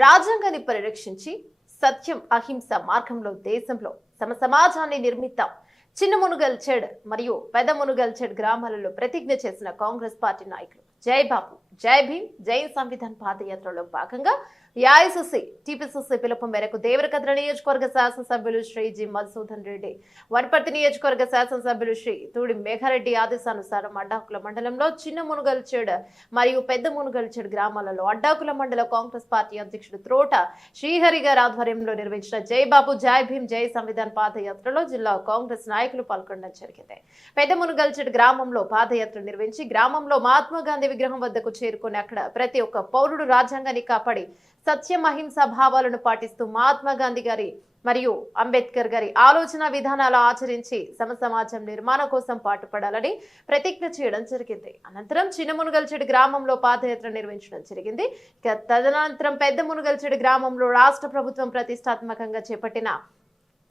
రాజ్యాంగాన్ని పరిరక్షించి సత్యం అహింస మార్గంలో దేశంలో తమ సమాజాన్ని నిర్మిద్దాం. చిన్న మునుగల్ చెడ్ మరియు పెద్ద మునుగల్ చెడ్ గ్రామాలలో ప్రతిజ్ఞ చేసిన కాంగ్రెస్ పార్టీ నాయకులు. జై బాబు జై భీమ్ జై సంవిధాన్ పాదయాత్రలో భాగంగా ఏఐసిసి టీపీసీసీ పిలుపు మేరకు దేవరకద్ర నియోజకవర్గ శాసనసభ్యులు శ్రీ జి మధుసూదన్ రెడ్డి వనపర్తి నియోజకవర్గ శాసనసభ్యులు శ్రీ తూడి మేఘారెడ్డి ఆదేశానుసారం అడ్డాకుల మండలంలో చిన్న మునుగల్చెడు మరియు పెద్ద మునుగల్చెడు గ్రామాలలో అడ్డాకుల మండల కాంగ్రెస్ పార్టీ అధ్యక్షుడు త్రోట శ్రీహరి గారి ఆధ్వర్యంలో నిర్వహించిన జై బాబు జై భీం జై సంవిధాన్ పాదయాత్రలో జిల్లా కాంగ్రెస్ నాయకులు పాల్గొనడం జరిగింది. పెద్ద మునుగల్చెడు గ్రామంలో పాదయాత్ర నిర్వహించి గ్రామంలో మహాత్మా గాంధీ విగ్రహం వద్దకు చేరుకుని అక్కడ ప్రతి ఒక్క పౌరుడు రాజ్యాంగాన్ని కాపాడి సత్యం అహింస భావాలను పాటిస్తూ మహాత్మా గాంధీ గారి మరియు అంబేద్కర్ గారి ఆలోచన విధానాలు ఆచరించి సమ సమాజం నిర్మాణం కోసం పాటుపడాలని ప్రతిజ్ఞ చేయడం జరిగింది. అనంతరం చిన్న మునుగల్చెడు గ్రామంలో పాదయాత్ర నిర్వహించడం జరిగింది. ఇక తదనంతరం పెద్ద మునుగల్చెడు గ్రామంలో రాష్ట్ర ప్రభుత్వం ప్రతిష్టాత్మకంగా చేపట్టిన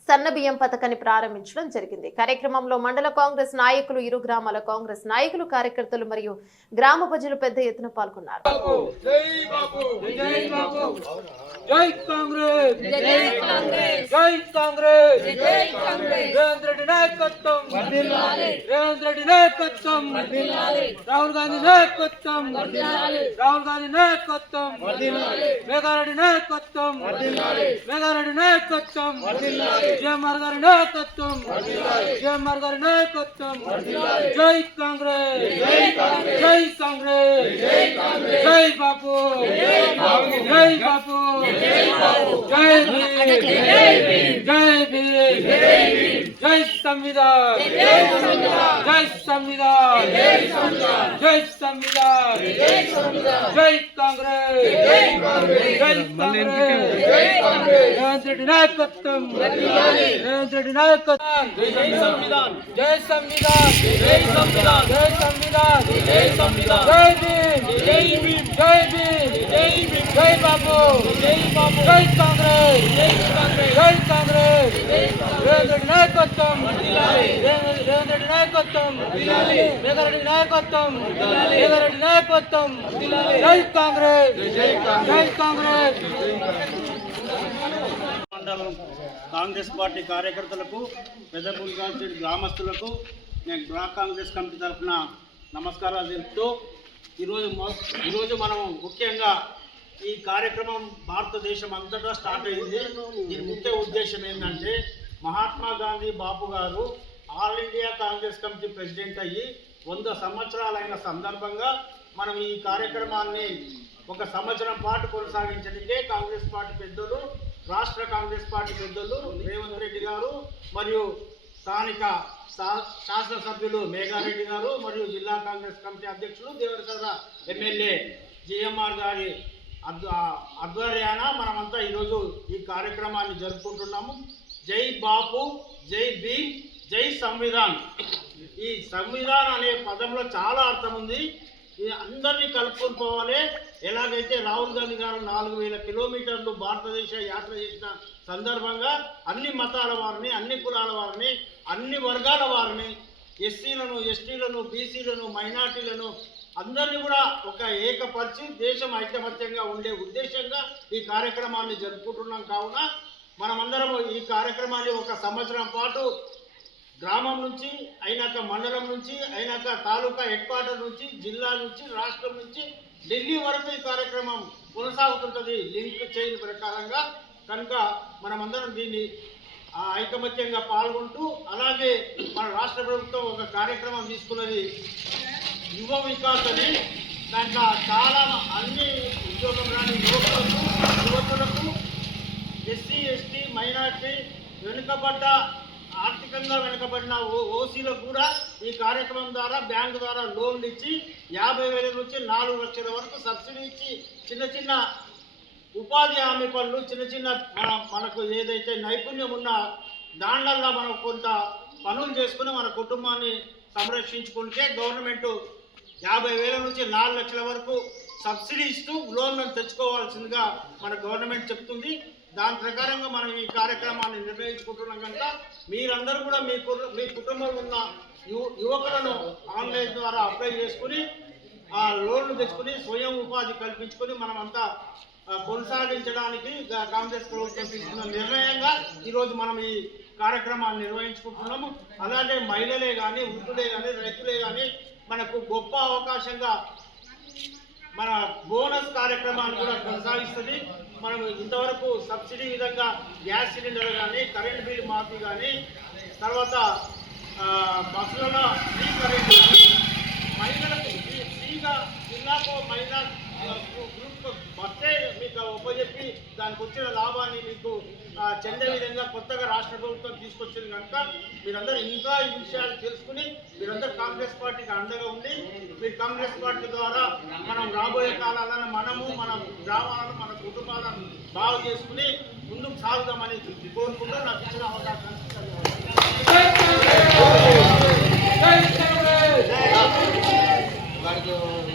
సన్న బియ్యం పథకాన్ని ప్రారంభించడం జరిగింది. కార్యక్రమంలో మండల కాంగ్రెస్ నాయకులు ఇరు గ్రామాల కాంగ్రెస్ నాయకులు కార్యకర్తలు మరియు గ్రామ ప్రజలు పెద్ద ఎత్తున పాల్గొన్నారు. జై బాబు జై బాబు జై కాంగ్రెస్. జై కాంగ్రెస్. జై కాంగ్రెస్. జై కాంగ్రెస్. రేవంత్ రెడ్డి నాయకత్వం. రేవంత్ రెడ్డి నాయకత్వం. రాహుల్ గాంధీ నాయకత్వం. రాహుల్ గాంధీ నాయకత్వం. మేఘారెడ్డి నాయకత్వం మేఘారెడ్డి నాయకత్వం. జయమార్ గారి నాయకత్వం. జయమార్ గారి నాయకత్వం. జై కాంగ్రెస్. జై కాంగ్రెస్. జై బాబు జై బాబు జై భీమ్. జై భీమ్. జై సంవిధాన్ జై సంవిధాన్ జై సంవిధాన్ జై కాంగ్రెస్ జై కాంగ్రెస్ రేవంత్ రెడ్డి నాయకత్వం రేవంత్ రెడ్డి నాయకత్వం జై సంవిధాన్ జై సంవిధాన్ జై సంవిధాన్ జై సంవిధాన్ జై సంవిధాన్ జై భీమ్ జై భీమ్ జై భీమ్ జై భీమ్ జై బాబు జై జై కాంగ్రెస్ జై కాంగ్రెస్. కాంగ్రెస్ రేవంత్ రెడ్డి నాయకత్వం రేవంత్ రేవంత్ రెడ్డి నాయకత్వం మేఘారెడ్డి నాయకత్వం మేఘారెడ్డి నాయకత్వం. జై కాంగ్రెస్ జై కాంగ్రెస్. మండలం కాంగ్రెస్ పార్టీ కార్యకర్తలకు పెద్దపూడి కాన్స్టిట్యూట్ గ్రామస్తులకు నేను బ్లాక్ కాంగ్రెస్ కమిటీ తరఫున నమస్కారాలు తెలుపుతూ ఈరోజు మొ- ఈరోజు మనం ముఖ్యంగా ఈ కార్యక్రమం భారతదేశం అంతటా స్టార్ట్ అయింది. దీని ముఖ్య ఉద్దేశం ఏంటంటే Mahatma Gandhi Bapu garu all India Congress committee president అయ్యి వంద సంవత్సరాలైన సందర్భంగా మనం ఈ కార్యక్రమాన్ని ఒక సంవత్సరం పాటు కొనసాగించడానికే కాంగ్రెస్ పార్టీ పెద్దలు రాష్ట్ర కాంగ్రెస్ పార్టీ పెద్దలు రేవంత్ రెడ్డి గారు మరియు స్థానిక శాసనసభ్యులు మేఘారెడ్డి గారు మరియు జిల్లా కాంగ్రెస్ కమిటీ అధ్యక్షులు దేవరకద్ర ఎమ్మెల్యే జిఎంఆర్ గారి ఆధ్వర్యాన మనమంతా ఈరోజు ఈ కార్యక్రమాన్ని జరుపుకుంటున్నాము. జై బాపు జై భీమ్ జై సంవిధాన్. ఈ సంవిధాన్ అనే పదంలో చాలా అర్థం ఉంది ఇది అందరినీ కలుపుకొని పోవాలి. ఎలాగైతే రాహుల్ గాంధీ గారు నాలుగు వేల కిలోమీటర్లు భారతదేశ యాత్ర చేసిన సందర్భంగా అన్ని మతాల వారిని అన్ని కులాల వారిని అన్ని వర్గాల వారిని ఎస్సీలను ఎస్టీలను బీసీలను మైనార్టీలను అందరినీ కూడా ఒక ఏకపరిచి దేశం ఐక్యమత్యంగా ఉండే ఉద్దేశంగా ఈ కార్యక్రమాన్ని జరుపుకుంటున్నాం కావున మనమందరం ఈ కార్యక్రమాన్ని ఒక సంవత్సరం పాటు గ్రామం నుంచి అయినాక మండలం నుంచి అయినాక తాలూకా హెడ్ క్వార్టర్ నుంచి జిల్లా నుంచి రాష్ట్రం నుంచి ఢిల్లీ వరకు ఈ కార్యక్రమం కొనసాగుతుంటుంది. లింక్ చైన్ ప్రకారంగా కనుక మనమందరం దీన్ని ఐకమత్యంగా పాల్గొంటూ అలాగే మన రాష్ట్ర ప్రభుత్వం ఒక కార్యక్రమం తీసుకున్నది. యువ వికాస్ అని దాంట్లో చాలా అన్ని ఉద్యోగం రాని యువకులకు యువకులకు ఎస్సీ ఎస్టీ మైనార్టీ వెనుకబడ్డ ఆర్థికంగా వెనుకబడిన ఓ- ఓసీలకు కూడా ఈ కార్యక్రమం ద్వారా బ్యాంకు ద్వారా లోన్లు ఇచ్చి యాభై వేల నుంచి నాలుగు లక్షల వరకు సబ్సిడీ ఇచ్చి చిన్న చిన్న ఉపాధి హామీ పనులు చిన్న చిన్న మన మనకు ఏదైతే నైపుణ్యం ఉన్న దాండల్లో మనం కొంత పనులు చేసుకుని మన కుటుంబాన్ని సంరక్షించుకుంటే గవర్నమెంట్ యాభై వేల నుంచి నాలుగు లక్షల వరకు సబ్సిడీ ఇస్తూ లోన్లను తెచ్చుకోవాల్సిందిగా మన గవర్నమెంట్ చెప్తుంది. దాని ప్రకారంగా మనం ఈ కార్యక్రమాన్ని నిర్వహించుకుంటున్నాం కనుక మీరందరూ కూడా మీ మీ కుటుంబంలో ఉన్న యువకులను ఆన్లైన్ ద్వారా అప్లై చేసుకుని ఆ లోన్లు తెచ్చుకుని స్వయం ఉపాధి కల్పించుకొని మనమంతా కొనసాగించడానికి కాంగ్రెస్ ప్రభుత్వం తీసుకున్న నిర్ణయంగా ఈరోజు మనం ఈ కార్యక్రమాన్ని నిర్వహించుకుంటున్నాము. అలాగే మహిళలే కానీ వృద్ధులే కానీ రైతులే కానీ మనకు గొప్ప అవకాశంగా మన బోనస్ కార్యక్రమాన్ని కూడా కొనసాగిస్తుంది. మనం ఇంతవరకు సబ్సిడీ విధంగా గ్యాస్ సిలిండర్ కానీ కరెంట్ బిల్ మాఫీ కానీ తర్వాత బస్సులలో ఫ్రీ కరెంట్ మహిళలకు ఫ్రీగా జిల్లాకు మహిళా గ్రూప్ బస్సే మీకు ఉపజెప్పి దానికి వచ్చిన లాభాన్ని మీకు చెందే విధంగా కొత్తగా రాష్ట్ర ప్రభుత్వం తీసుకొచ్చింది కనుక మీరందరూ ఇంకా ఈ విషయాలు తెలుసుకుని మీరందరూ కాంగ్రెస్ పార్టీకి అండగా ఉండి మీరు కాంగ్రెస్ పార్టీ ద్వారా మనం రాబోయే కాలాలను మనము మన గ్రామాలను మన కుటుంబాలను బాగు చేసుకుని ముందుకు సాగుదామని కోరుకుంటూ నాకు ఇచ్చిన అవకాశం